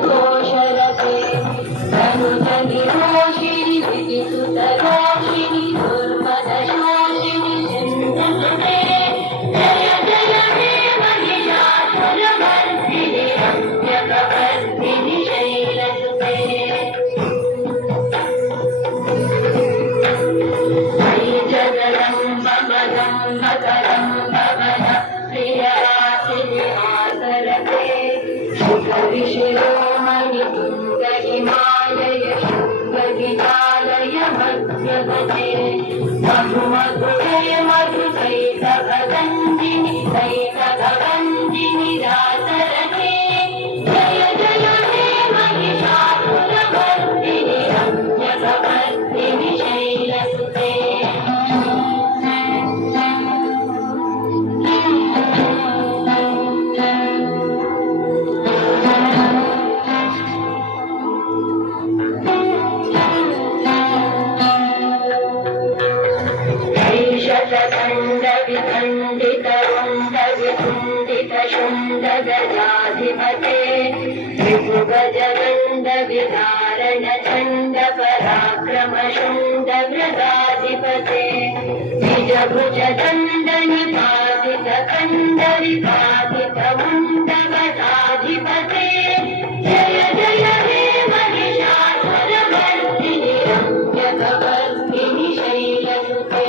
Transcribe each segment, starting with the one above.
घोषरते धनुजनि घोषिणि विधिसुतघोषिणि दुर्मदशोषिणि सिन्धुसुते जय जय हे महिषासुरमर्दिनि रम्यकपर्दिनि शैलसुते जगदम्ब मदम्ब कदम्ब वद प्रियवासिनि आसरते शिखरिशिरोमणि तुङ्गहिमालय शुम्भवितालय भद्रगते मधुमधुरे मधुसैतभगन्धिनि सैतभगन्धिनि रासरते जय जय हे महिषासुरमर्दिनि रम्यकपर्दिनि शैलसुते शुण्डगजाधिपते विभुगजगण्ड विधारण चण्ड पराक्रम शुण्डवृगाधिपते निजभुज दण्ड निपातित खण्ड विपातित मुण्डगजाधिपते जय जय हे महिषासुरमर्दिनि रम्यकपर्दिनि शैलसुते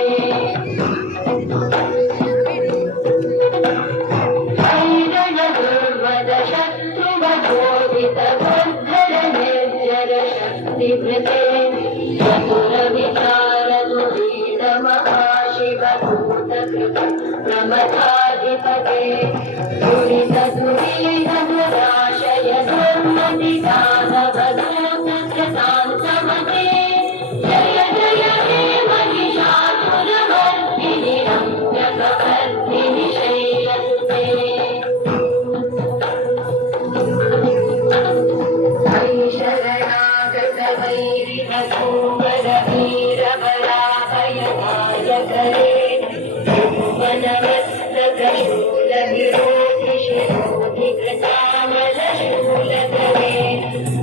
प्रमथाधिपते दुरित दुरीन दुराशय दुर्मति दानवदूतकृतान्तमते जय जय हे महिषासुरमर्दिनि रम्यकपर्दिनि शैलसुते शरणागत वैरिणकुम्भर वीरबलाभयदायकरे वनवत्सकशूलविरोधि शिरोधि कृतामलशूलधरे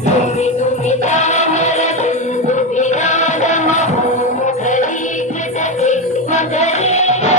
दुमिदुमितामर बिन्दुभिनादमहोमुखरीकृत दिग्मधरे